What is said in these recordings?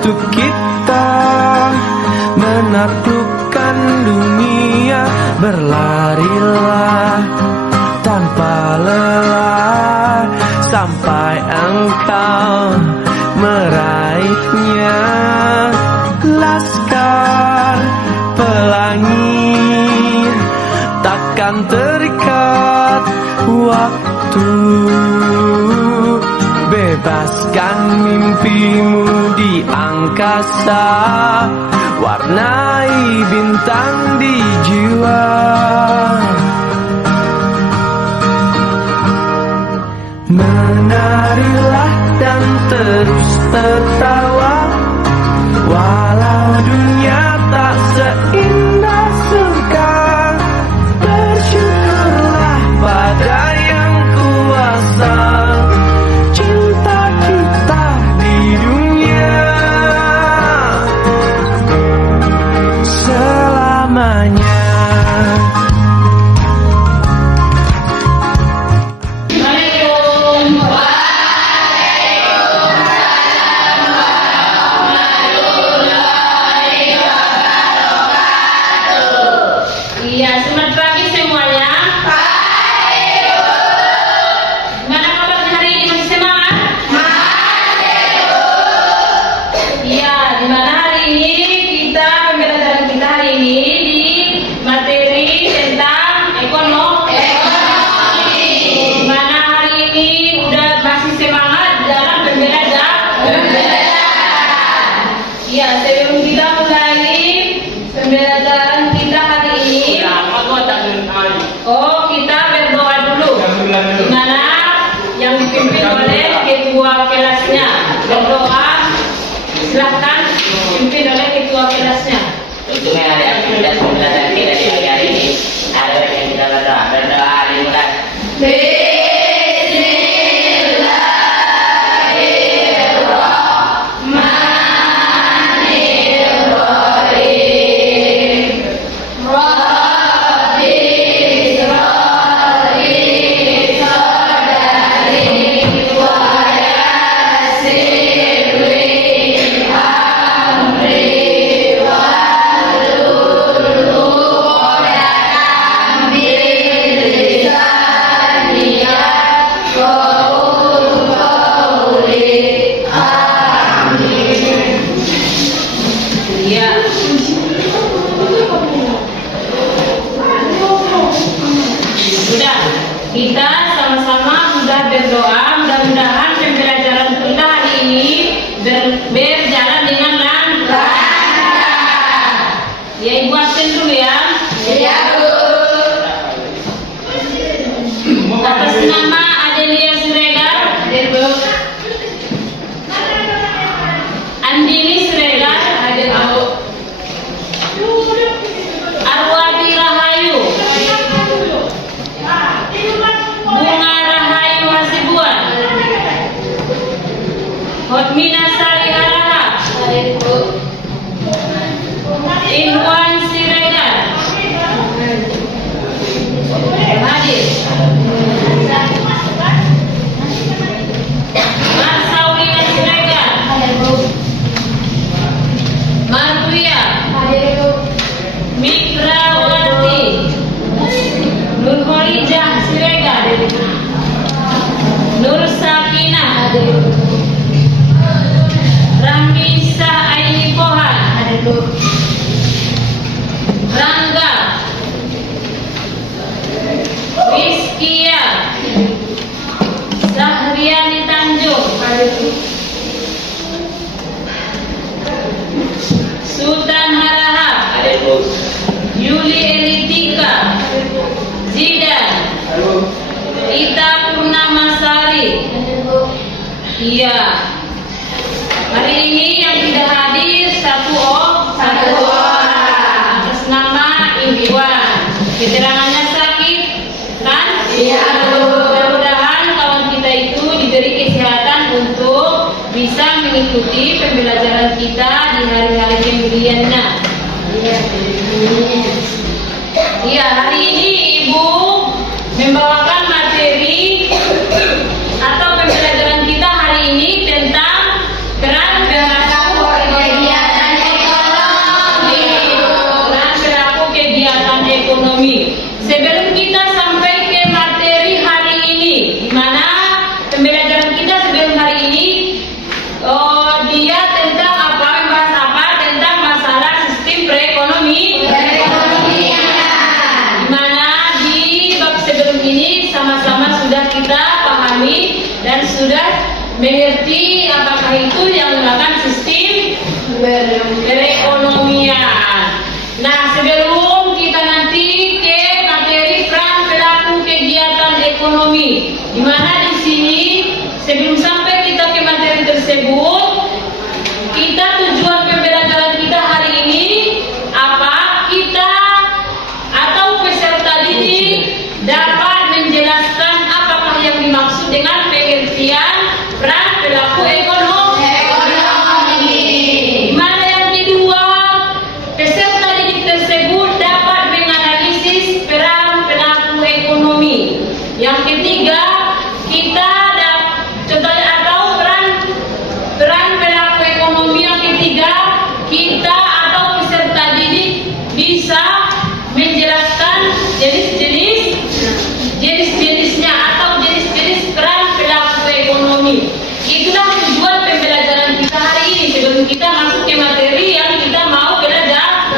untuk kita menaklukkan dunia. Berlarilah tanpa lelah sampai engkau meraihnya. Laskar pelangi takkan terikat waktu. Bebaskan mimpimu di angkasa, warnai bintang di jiwa. Menarilah dan terus tertawa, walau dunia tak seindah surga. Bersyukurlah pada yang kuasa, cinta kita di dunia selamanya. Iya, selamat pagi semuanya. Gimana kabarnya hari ini? Masih semangat? Iya, dimana hari ini pembelajaran kita hari ini di materi tentang ekonomi. Dimana hari ini udah masih semangat dalam pembelajaran. Iya, sebelum kita mulai pembelajaran kita hari ini, kita berdoa dulu. Dimana yang dipimpin oleh ketua kelasnya berdoa. Silahkan dipimpin oleh ketua kelasnya. Untungnya ada aktivitas pembelajaran kita di pagi hari ini. Ada yang kita berdoa. Berdoa dimulai. Sudah, kita sama-sama sudah berdoa. Mudah-mudahan pembelajaran kita hari ini berjalan dengan lancar. Ya, Ibu absen dulu ya. Iya, Bu. Atas nama Adelia Siregar, Bu. Andini Siregar, Bu. Arwati Rahayu, Bunga Rahayu Hasibuan, Hotmina Saliharaha, Inwan Siregar hadir. Marsaulina Siregar, Martuya, Mikrawati, Nurholijah Siregar, Nur Sakinah, Rahmisa Aini Pohan, Rangga, Rizkia, Zahriani Tanjung, Sultan Harahap, Yuli Elitika, Zidan, Ita Purnamasari. Iya. Hari ini yang tidak hadir satu orang atas nama Iwan. Keterangannya sakit, kan? Iya. Mudah-mudahan kawan kita itu diberi kesehatan untuk bisa mengikuti pembelajaran kita di hari-hari kemudiannya. Iya, hari ini Ibu membawakan materi atau pembelajaran kita hari ini tentang peran bahasa mengerti apakah itu yang dinamakan sistem perekonomian. Nah, sebelum kita nanti ke materi peran pelaku kegiatan ekonomi, di mana di sini sebelum sampai kita ke materi tersebut, kita tujuan pembelajaran kita hari ini apa? Kita atau peserta didik dapat menjelaskan apakah yang dimaksud dengan pengertian peran pelaku ekonomi. Di mana yang kedua, peserta didik tersebut dapat menganalisis peran pelaku ekonomi. Yang ketiga, kita contohnya atau peran pelaku ekonomi yang ketiga, kita atau peserta didik bisa menjelaskan jenis-jenisnya atau jenis-jenis peran pelaku ekonomi. Itulah tujuan pembelajaran kita hari ini. Sebelum kita masuk ke materi yang kita mau belajar.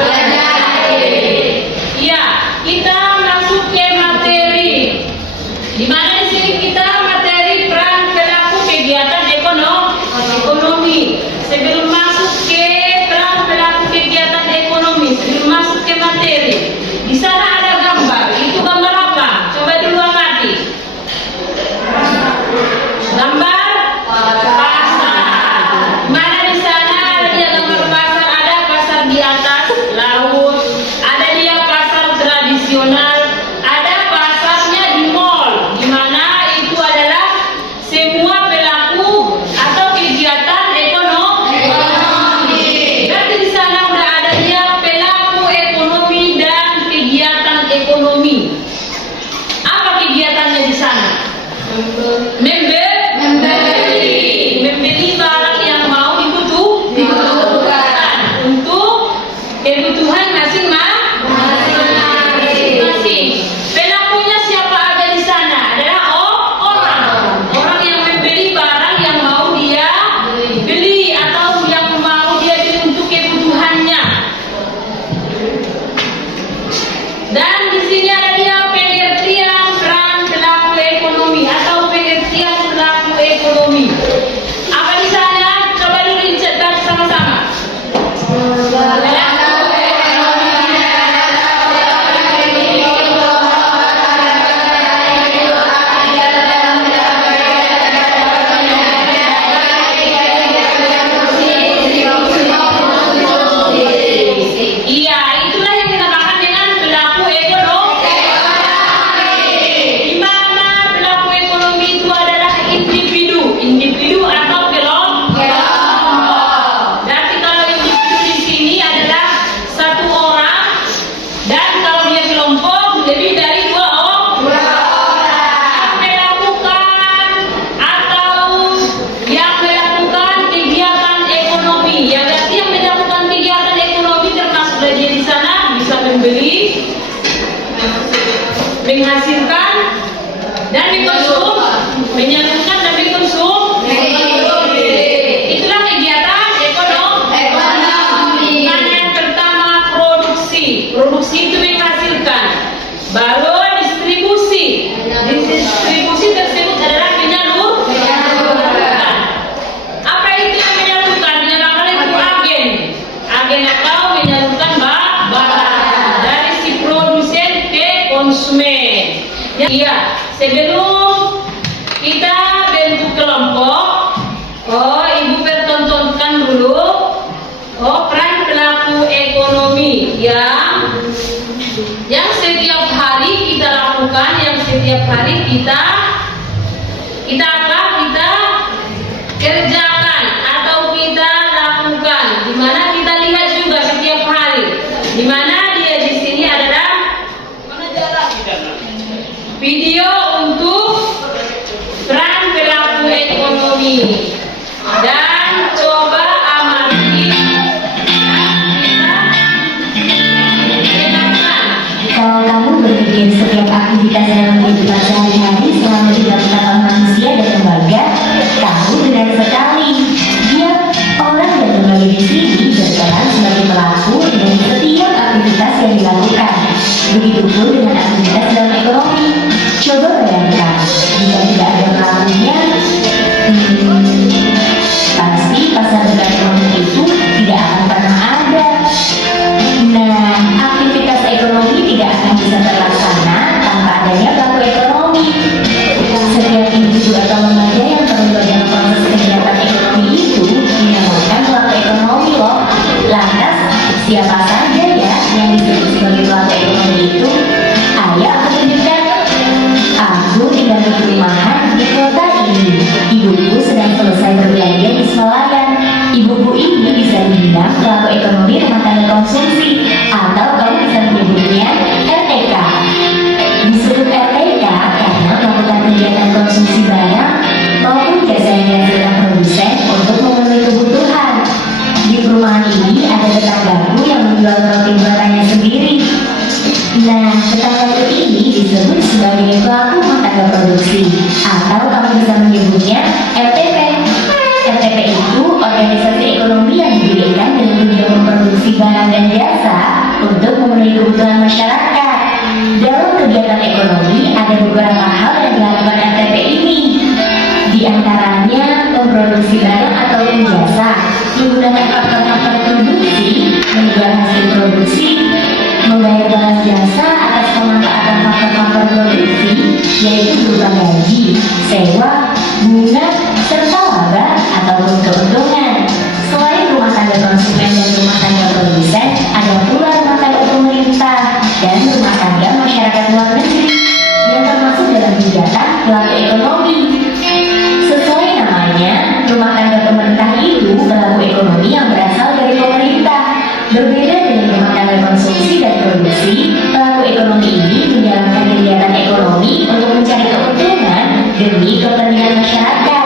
Ya, kita masuk ke materi. Di mana di sini kita materi peran pelaku kegiatan ekonomi. Sebelum masuk ke peran pelaku kegiatan ekonomi, sebelum masuk ke materi, di sana ada gambar. Itu gambar apa? Coba dulu amati. Gambar pasar. Mana di sana ada dia gambar pasar, ada pasar di atas laut, ada dia pasar tradisional, ada pasarnya di mall, di mana itu adalah semua pelaku atau kegiatan ekonomi. Berarti di sana udah ada dia pelaku ekonomi dan kegiatan ekonomi. Apa kegiatannya di sana? Membeli barang yang mau dibutuhkan untuk kebutuhan masing-masing. Pelakunya siapa ada di sana? Adalah orang yang membeli barang yang mau dia beli atau yang mau dia beli untuk kebutuhannya. Dan di sini ada dia pengertian peran pelaku ekonomi atau pengertian pelaku ekonomi. Apa di sana? Coba dulu dicatat sama-sama. Iya, itulah yang dinamakan dengan pelaku ekonomi. Di mana pelaku ekonomi itu adalah individu atau kelompok. Berarti kalau individu di sini adalah satu orang, dan kalau dia kelompok lebih dari dua orang. Yang melakukan kegiatan ekonomi. Ya, berarti yang melakukan kegiatan ekonomi termasuk dia di sana bisa membeli, menghasilkan dan mengkonsum, menyalurkan dan mengkonsum. Itulah kegiatan ekonomi. Mana yang pertama produksi. Produksi itu menghasilkan. Baru distribusi. Distribusi tersebut adalah menyalurkan. Apa itu yang menyalurkan? Dinamakan itu agen. Agen atau menyalurkan barang dari si produsen ke konsumen. Iya, sebelum kita bentuk kelompok, ibu pertontonkan dulu peran pelaku ekonomi yang setiap hari kita lakukan, yang setiap hari kita kerjakan atau kita lakukan, di mana kita lihat juga setiap hari, di mana dia di sini adalah video untuk peran pelaku ekonomi. Dan coba amati Kalau kamu berpikir setiap aktivitas dalam kehidupan sehari-hari selalu dilakukan oleh manusia dan Siapa saja ya yang disebut sebagai pelaku ekonomi itu? Ayo aku tunjukkan. Aku tinggal di perumahan di kota ini. Ibuku sedang selesai berbelanja di Semarang. Ibuku ini bisa dibilang pelaku ekonomi rumah tangga konsumsi, atau kamu bisa menyebutnya RTK. Disebut RTK karena melakukan kegiatan konsumsi barang maupun jasa yang dihasilkan produsen untuk memenuhi kebutuhan. Di perumahan ini ada tetanggaku yang menjual roti buatannya sendiri. Nah, tetanggaku ini disebut sebagai pelaku rumah tangga produksi, atau kamu bisa menyebutnya RTP. RTP itu organisasi ekonomi yang didirikan dengan tujuan memproduksi barang dan jasa untuk memenuhi kebutuhan masyarakat. Dalam kegiatan ekonomi ada beberapa hal yang dilakukan RTP ini. Di antaranya memproduksi barang ataupun jasa, menggunakan faktor-faktor produksi, menjual hasil produksi, membayar balas jasa atas pemanfaatan faktor-faktor produksi, yaitu berupa gaji, sewa, bunga, serta laba ataupun keuntungan. Selain rumah tangga konsumen dan rumah tangga produsen, ada pula rumah tangga pemerintah dan rumah tangga masyarakat luar negeri yang termasuk dalam kegiatan pelaku ekonomi. Sesuai namanya, rumah tangga pemerintah itu pelaku ekonomi yang berasal dari pemerintah. Berbeda dengan rumah tangga konsumsi dan produksi, pelaku ekonomi ini menjalankan kegiatan ekonomi untuk mencari keuntungan demi kepentingan masyarakat.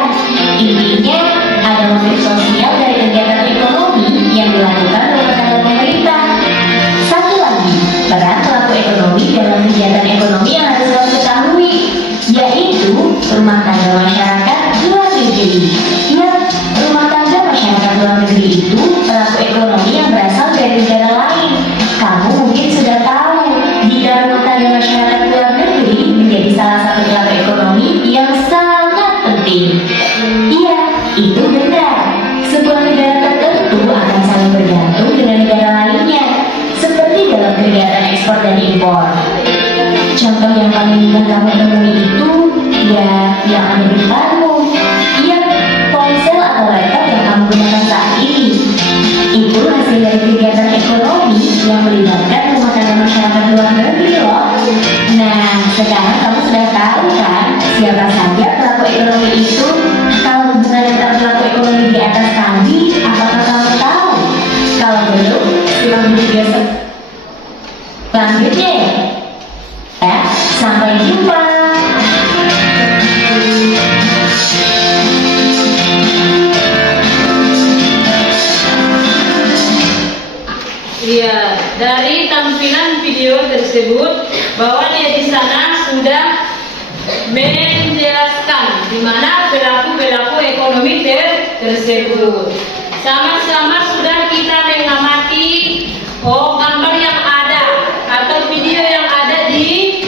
Intinya, ada motif sosial dari kegiatan ekonomi yang dilakukan rumah tangga pemerintah. Satu lagi, peran pelaku ekonomi dalam kegiatan ekonomi yang harus kamu ketahui, yaitu rumah tangga masyarakat luar negeri. Ya, rumah tangga masyarakat luar negeri itu pelaku ekonomi yang berasal dari negara lain. Kamu mungkin sudah tahu, jika rumah tangga masyarakat luar negeri menjadi salah satu pelaku ekonomi yang sangat penting. Iya, itu benar. Sebuah negara tertentu akan saling bergantung dengan negara lainnya, seperti dalam kegiatan ekspor dan impor. Contoh yang paling mudah kamu temui itu, ya, yang ada di depanmu. Iya, ponsel atau laptop yang kamu gunakan saat ini. Itu hasil dari kegiatan ekonomi yang melibatkan rumah tangga masyarakat luar negeri loh. Nah, sekarang kamu sudah tahu kan siapa saja pelaku ekonomi itu? Kalau hubungan antara pelaku ekonomi di atas tadi, apakah kamu tahu? Kalau belum, silakan video selanjutnya. Ya, sampai jumpa. Iya, dari tampilan video tersebut bahwa dia di sana sudah menjelaskan di mana pelaku-pelaku ekonomi tersebut. Sama-sama sudah kita mengamati gambar yang ada atau video yang ada di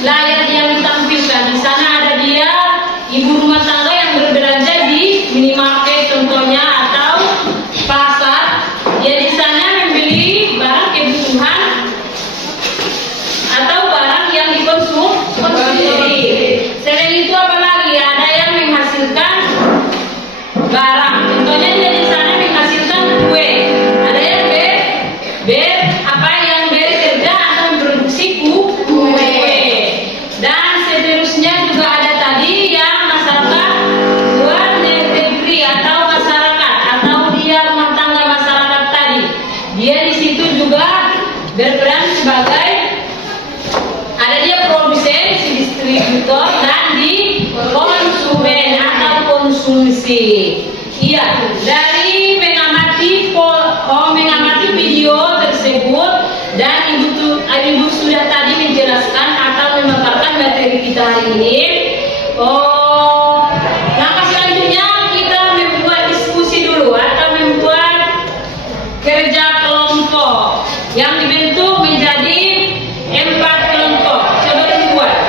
layar yang ditampilkan. Di sana ada dia ibu rumah tangga yang berbelanja di minimarket contohnya atau pasar. Dia di sana membeli barang kebutuhan atau barang yang dikonsumsi. Selain itu apalagi ada yang menghasilkan barang. Contohnya dia di sana menghasilkan kue. Ada yang bekerja atau memproduksi kue. Dan seterusnya juga ada tadi yang masyarakat luar negeri atau masyarakat atau dia rumah tangga masyarakat tadi. Dia di situ juga berperan sebagai ada dia produsen, si distributor dan di konsumen atau konsumsi. Iya, dari mengamati video tersebut dan ibu sudah tadi menjelaskan atau memaparkan materi kita hari ini. Langkah selanjutnya kita membuat diskusi dulu atau membuat kerja kelompok yang dibentuk menjadi 4 kelompok. Coba membuat.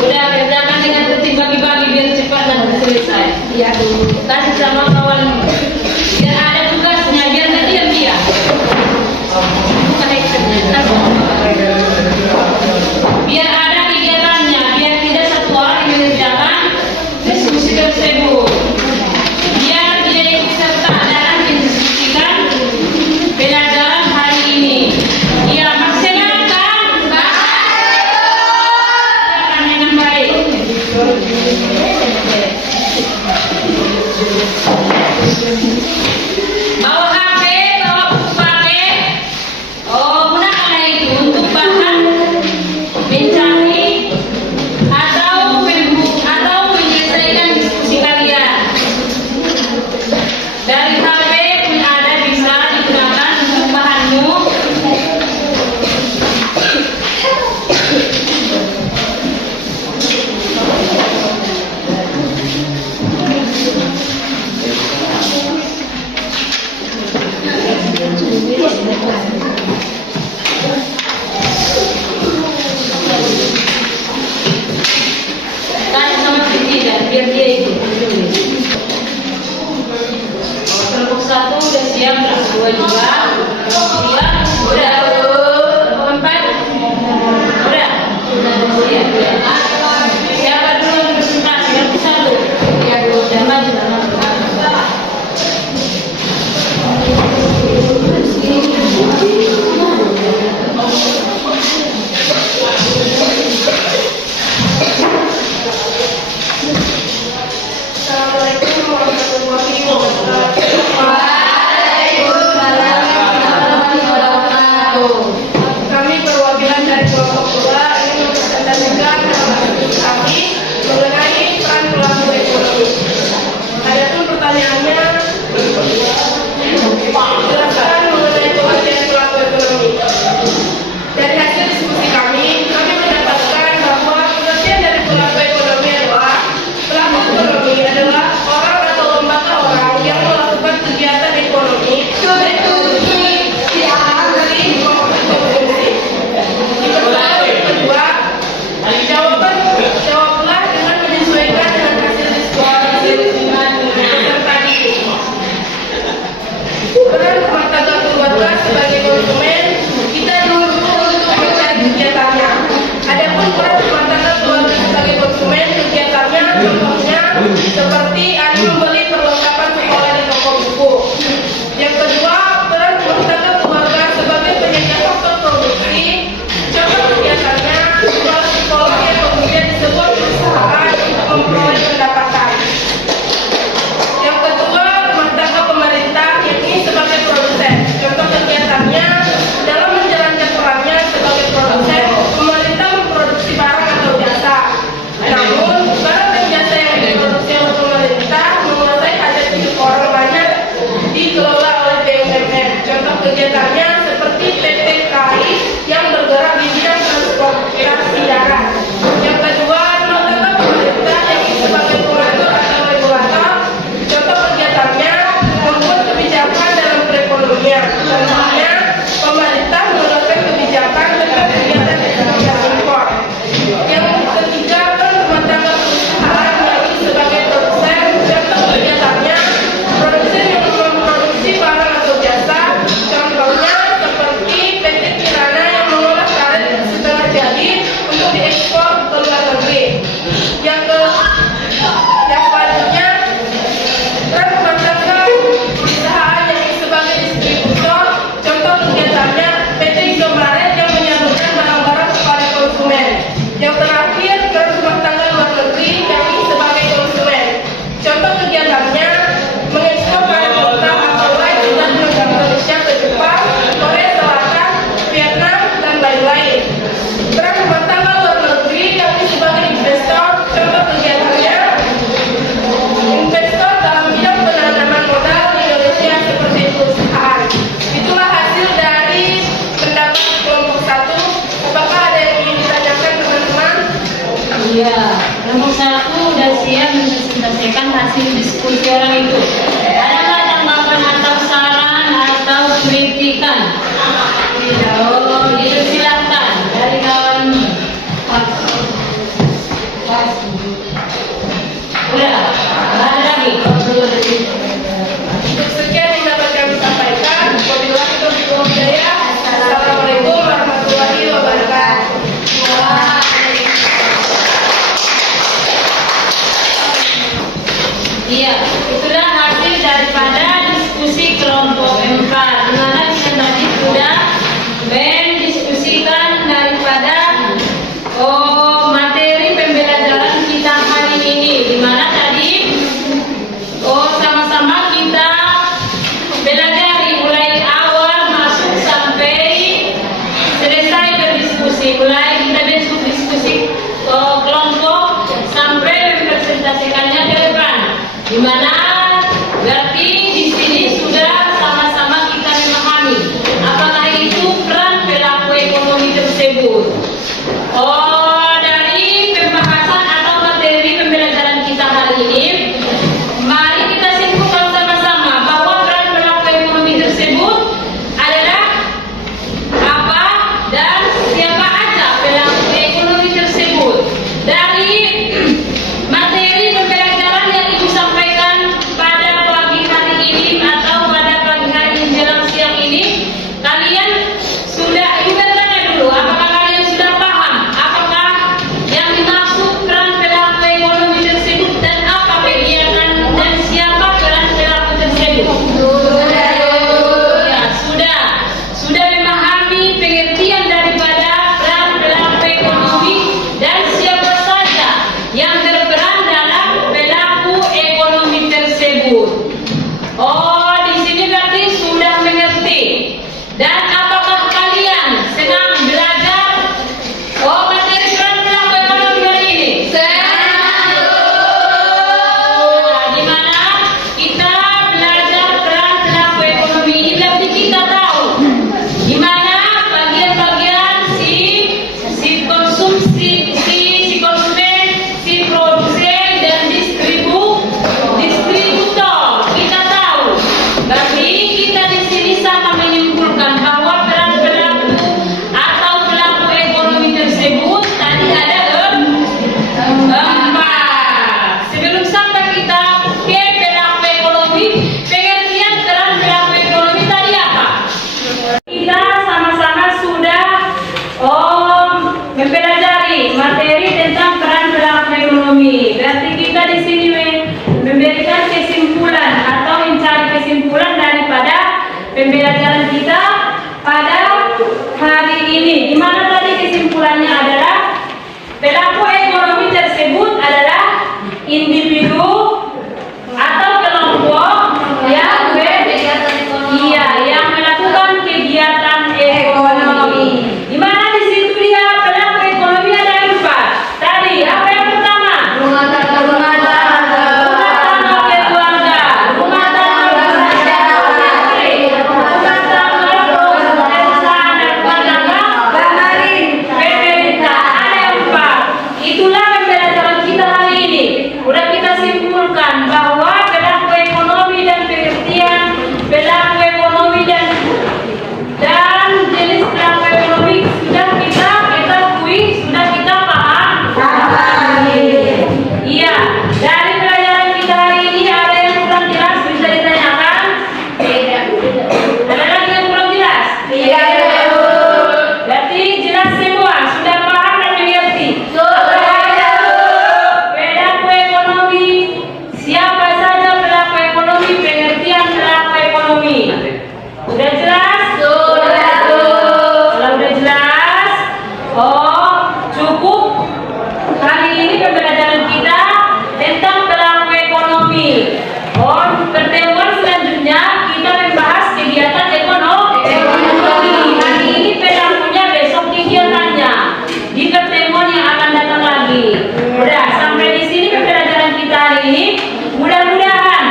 Udah kerjakan dengan tertib, bagi-bagi biar cepat dan selesai. Iya. Kasih sama kawan. Biar ada tugasnya, biar nggak diam-diam. Bukan action-nya. Biar ada kegiatannya, biar tidak satu orang yang mengerjakan diskusi tersebut. Biar dia ikut serta dalam mendiskusikan pelajaran hari ini. Ya, maksimalkan. Kerjakan dengan baik. Bawa HP, bawa buku pakai. Oh, gunakanlah itu untuk bahan mencari atau menyelesaikan diskusi kalian. Dari HP pun ada bisa digunakan untuk bahanmu. Tanya sama Frida, biar dia ikut. Kelompok 1 udah siap, kelompok 2 juga. Siap, udah. Kelompok 4 udah. Siap. Siapa dulu yang presentasi? Kelompok 1. Ya, udah maju. Assalamualaikum warahmatullahi wabarakatuh. Waalaikumsalam warahmatullahi wabarakatuh. Kami perwakilan dari kelompok 2 ingin mempresentasikan kami mengenai peran pelaku ekonomi. Adapun pertanyaannya, jelaskan mengenai pengertian pelaku ekonomi. Dari hasil diskusi kami mendapatkan bahwa pengertian dari pelaku ekonomi adalah pelaku ekonomi adalah orang atau lembaga orang yang melakukan kegiatan ekonomi dari konsumsi. Di pertanyaan kedua, jawablah dengan menyesuaikan dengan hasil diskusi tadi. Peran rumah tangga keluarga sebagai konsumen, kita dulu untuk mencari kegiatannya. Adapun peran rumah tangga keluarga sebagai konsumen, kegiatannya contohnya seperti membeli perlengkapan sekolah di toko buku. Yang kedua, peran rumah tangga keluarga sebagai penyedia faktor produksi. Contoh kegiatannya jual psikolog yang kemudian di sebuah perusahaan untuk memperoleh pendapatan. Yang kedua, rumah tangga pemerintah yakni sebagai produsen. Contoh kegiatannya dalam menjalankan perannya sebagai produsen, pemerintah memproduksi barang atau jasa. Namun, barang dan jasa yang diproduksi oleh pemerintah menguasai hajat hidup orang banyak dikelola oleh BUMN. Contoh kegiatannya seperti PT KAI yang bergerak di bidang transportasi darat. Yang kedua, rumah tangga pemerintah yakni sebagai pengatur atau regulator. Contoh kegiatannya membuat kebijakan dalam perekonomian. Contohnya, pemerintah mengeluarkan kebijakan tentang kegiatan ekonomi impor. Yang ketiga, rumah tangga perusahaan yakni sebagai produsen. Contoh kegiatannya produsen yang memproduksi barang atau jasa. Contohnya seperti PT Kirana yang mengolah karet setengah jadi untuk diekspor ke luar negeri. Yang selanjutnya, peran rumah tangga perusahaan yakni sebagai distributor. Contoh kegiatannya PT Indomaret yang menyalurkan barang-barang kepada konsumen. Yang terakhir, peran rumah tangga luar negeri yakni sebagai konsumen. Contoh kegiatannya mengekspor barang mentah atau lain dan Indonesia ke Jepang, Korea Selatan, Vietnam, dan lain-lain. Peran rumah tangga luar negeri yakni sebagai investor. Contoh kegiatannya investor dalam bidang penanaman modal di Indonesia seperti perusahaan. Itulah hasil dari pendapat kelompok 1. Apakah ada yang ingin ditanyakan teman-teman? Iya, kelompok 1 udah siap mempresentasikan hasil diskusi orang itu. Adakah tanggapan atau saran atau kritikan? Oh, silahkan dari Oh, dari pembahasan atau materi pembelajaran kita hari ini, mari kita simpulkan sama-sama bahwa peran pelaku ekonomi tersebut adalah apa dan siapa aja pelaku ekonomi tersebut. Dari materi pembelajaran yang Ibu sampaikan pada pagi hari ini atau pada pagi hari menjelang siang ini, kalian sudah, Ibu bertanya dulu, apakah kalian sudah paham apakah yang dimaksud peran pelaku ekonomi tersebut dan apa kegiatan dan siapa peran pelaku tersebut? Ya, sudah memahami pengertian daripada peran pelaku ekonomi dan siapa saja yang berperan dalam pelaku ekonomi tersebut. Oh, di sini berarti sudah mengerti. Dan apakah kalian senang belajar materi peran pelaku ekonomi hari ini? Di mana kita belajar peran pelaku ekonomi ini, berarti kita tahu di mana bagian-bagian si konsumsi, si konsumen, si produsen dan distributor. Kita tahu. Berarti kita di sini sama menyimpulkan bahwa peran pelaku atau pelaku ekonomi tersebut tadi ada empat. Sebelum sampai kita ke pelaku ekonomi, pengertian peran pelaku ekonomi tadi apa? Kita sama-sama sudah mempelajari materi tentang peran pelaku ekonomi. Berarti kita di sini memberikan kesimpulan atau mencari kesimpulan daripada pembelajaran kita pada hari ini. Di mana tadi kesimpulannya adalah pelaku ekonomi tersebut adalah individu atau kelompok yang yang melakukan kegiatan ekonomi. Di mana di situ dia pelaku ekonomi ada empat. Tadi apa yang pertama? Rumah tangga keluarga, rumah tangga industri, rumah tangga perusahaan dan pemerintah. Ada empat. Itulah pembelajaran kita hari ini. Udah kita simpulkan bahwa pelaku ekonomi dan pengertian pelaku ekonomi dan jenis pelaku ekonomi sudah kita ketahui, sudah kita paham. Iya, dari pelajaran kita hari ini ada yang kurang jelas bisa ditanyakan. Ada lagi yang kurang jelas? Berarti jelas semua, sudah paham dan mengerti. Pelaku ekonomi, siapa saja pelaku ekonomi, pengertian pelaku ekonomi. Udah jelas? Kalau udah jelas, cukup. Kali ini pembelajaran kita tentang pelaku ekonomi. Pertemuan selanjutnya kita membahas kegiatan ekonomi. Hari ini pelakunya, besok kegiatannya. Di pertemuan yang akan datang lagi. Udah, sampai di sini pembelajaran kita hari ini. Mudah-mudahan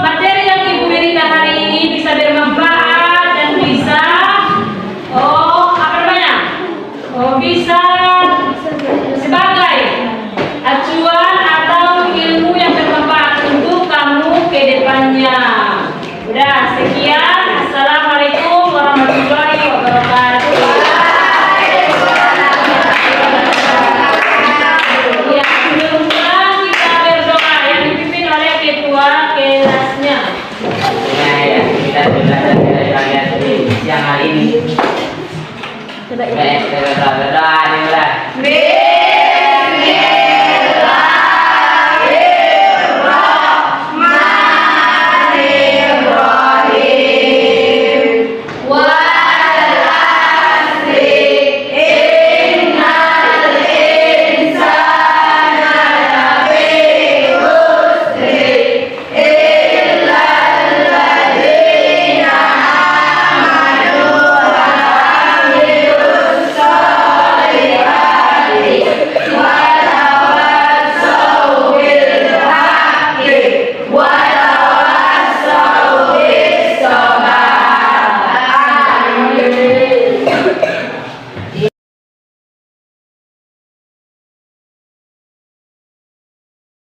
materi yang Ibu berikan hari ini bisa bermanfaat dan bisa bisa sebagai acuan atau ilmu yang bermanfaat untuk kamu ke depannya. Udah, sekian. Assalamualaikum warahmatullahi wabarakatuh. Ya, sebelum pulang kita berdoa yang dipimpin oleh ketua kelasnya. Ya, kita belajar dari bagian siang hari ini. Berdoa dimulai.